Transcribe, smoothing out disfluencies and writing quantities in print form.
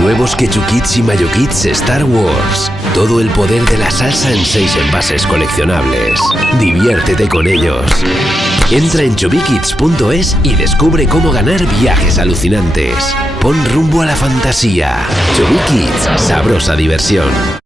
Nuevos Quechu Kits y Mayo Kits Star Wars. Todo el poder de la salsa en 6 envases coleccionables. Diviértete con ellos. Entra en chubikits.es y descubre cómo ganar viajes alucinantes. Pon rumbo a la fantasía. Chubikits, sabrosa diversión.